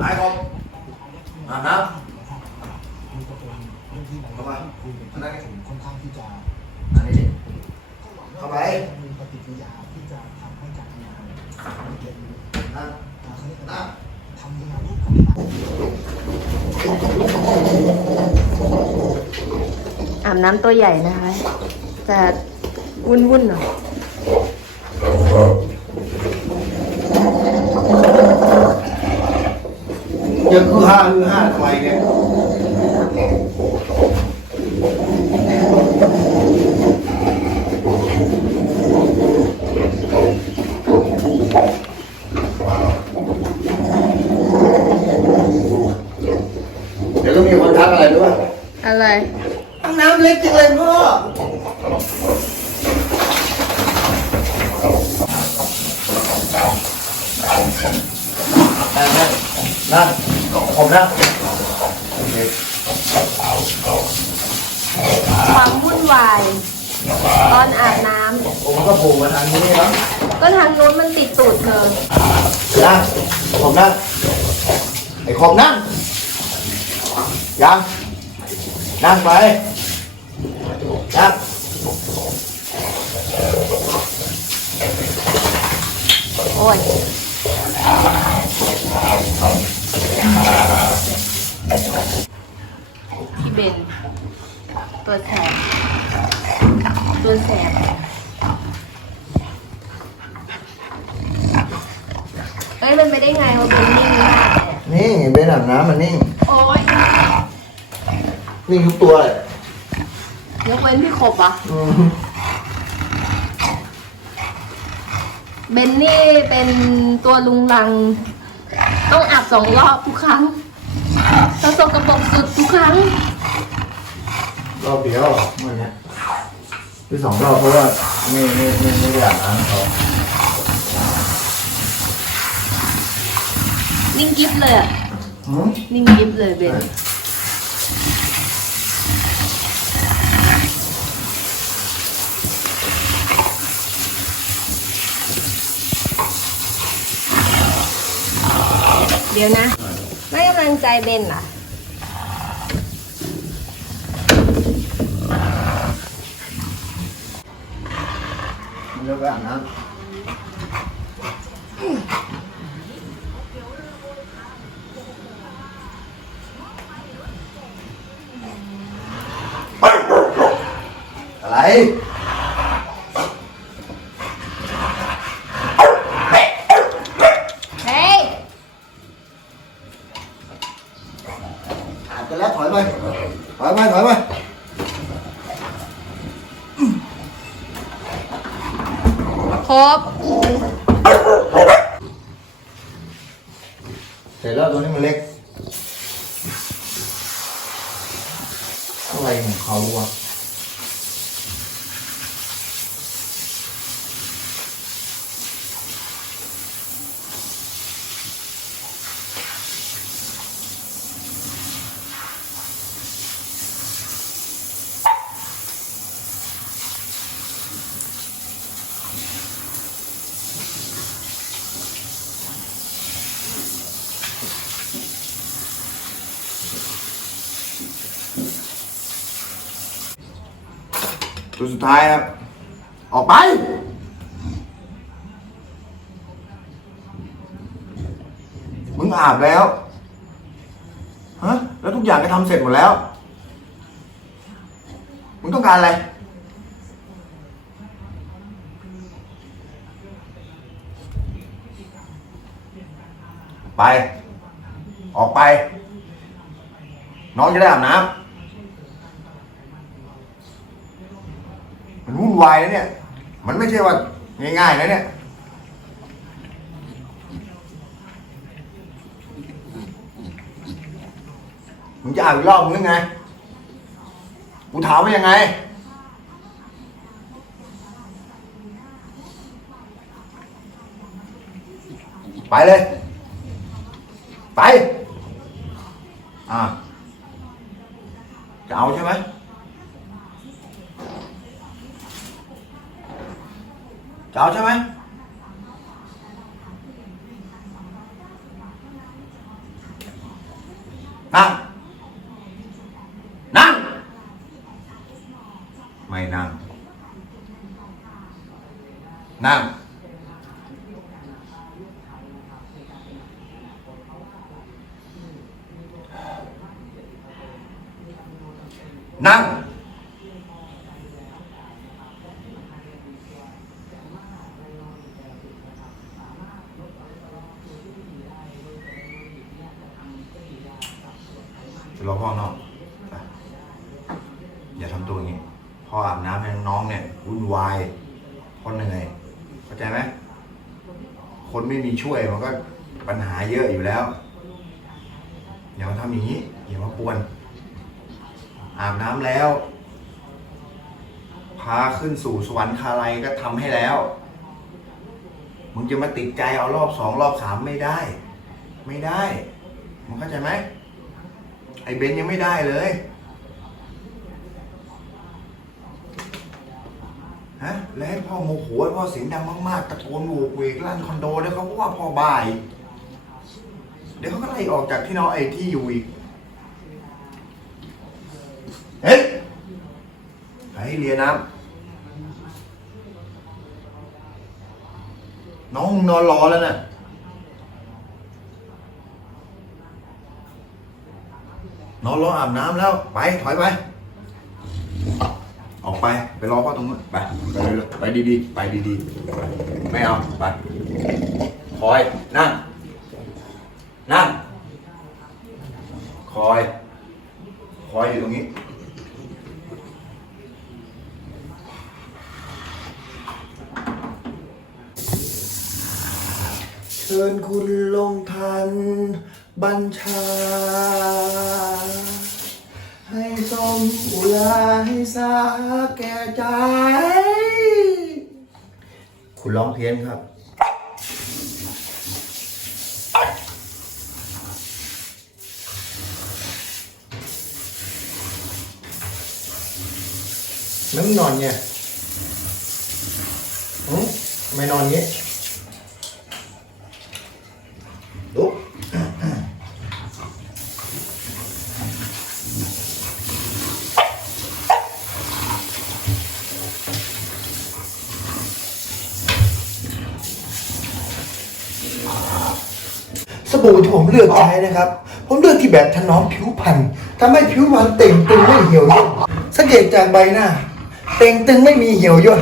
ไปครับอาบน้มันก็เป็นเรื่องที่นายกคุยกันที่ผมค่อนข้างที่จะอันนี้เข้าไปมีปฏิกิริยาที่จะทำให้การทำงานมันเป็นนั่งอ่าเขาเรียกนั่ว่างทำงานร่วมกันอาบน้ำตัวใหญ่นะคะจะวุ่นวุ่นๆหน่อย ยังคือห้าคือห้าทำไมเนี่ยเดี๋ยวต้องมีคนทักอะไรด้วยอะไรห้องน้ำเล็กจังเลยพ่อนั่งนั่ง นั่งผมนั่งโอเคความวุ่นวาย ตอนอาบน้ผมก็โผล่มาทางนี้เนาะำก็ทางนู้นมันติดตูดเธอนั่งผมนั่งไอ้ขอบนั่งยังนั่งไปนั่งโอ้ย พี่เบน ตัวแสบ ตัวแสบ เอ้ยมันไปได้ไงวะเป็นนิ่งมากเลยอะนี่เบนอาบน้ำมันนิ่ง โอ้ยนิ่งทุกตัวเลยยกเว้นพี่ขบอะ อืมเบนนี่เป็นตัวลุงลัง ต้องอาบสองรอบทุกครั้งจะสกปรกสุดทุกครั้ง รอบเดียวเมื่อนี้ที่สองรอบเพราะว่าไม่ไม่ไม่ไม่ได้อาบน้ำเขานิ่งกิฟเลยอะหืมนิ่งกิฟเลยเบนเดี๋ยวนะ ไม่กำลังใจเบนเหรอ มันจะไปอาบน้ำอะไร เฮ้ย อาบไปแล้วถอยไปถอยไปถอยไป ครบ เสร็จแล้วตัวนี้มันเล็กอะไรของเขาวะ ตัวสุดท้ายครับ ออกไป มึงอาบแล้ว ฮะ แล้วทุกอย่างก็ทำเสร็จหมดแล้ว มึงต้องการอะไรไป ออกไป น้องจะได้อาบน้ำ มัน วายนะเนี่ย มันไม่ใช่ว่าง่ายๆนะเนี่ยมึงจะอ่านอีกรอบมึงหรือไงกูถามว่ายังไง ไปเลย ไป อ่าจะเอาใช่ไหม จะเอาใช่ไหม นั่ง นั่ง ไม่นั่ง นั่ง นั่ง จะรอพ่อนอกไปอย่าทำตัวอย่างนี้พ่ออาบน้ำให้น้องเนี่ยวุ่นวายพ่อเหนื่อยเข้าใจไหมคนไม่มีช่วยมันก็ปัญหาเยอะอยู่แล้วอย่ามาทำอย่างนี้อย่ามาปวน อาบน้ำแล้ว พาขึ้นสู่สวรรคาลัยก็ทำให้แล้วมึงจะมาติดใจเอารอบสองรอบสามไม่ได้ ไม่ได้มึงเข้าใจไหม อ้เบนยังไม่ได้เลยฮะแล้วให้พ่อโมโหพ่อเสียงดังมากๆตะโกนโวกเวกลั่นคอนโดแล้วเขาก็ว่าพ่อบ่าย เดี๋ยวเขาก็ไล่ออกจากที่นอนไอ้ที่อยู่อีกเฮ้ยไปเรียนน้ำน้องมึงนอนรอแล้วน่ะ นอนรออาบน้ำแล้วไปถอยไป ออกไปไปรอพ่อตรงนู้นไปไปเร็วๆไปดีๆ ไปดีๆไม่เอาไปคอยนั่งนั่งคอย คอยอยู่ตรงนี้ เชิญคุณลงทัน บัญชา ให้สมอุลาให้สาแก่ใจ คุณร้องเพี้ยนครับไม่นอนเนี่ยหืมไม่นอนเงี้ยลุก สบู่ที่ผมเลือกใช้นะครับ ผมเลือกที่แบบถนอมผิวพรรณทำให้ผิวพรรณเต่งตึงไม่เหี่ยวย่นสังเกตจากใบหน้า เต่งตึงไม่มีเหี่ยวย่น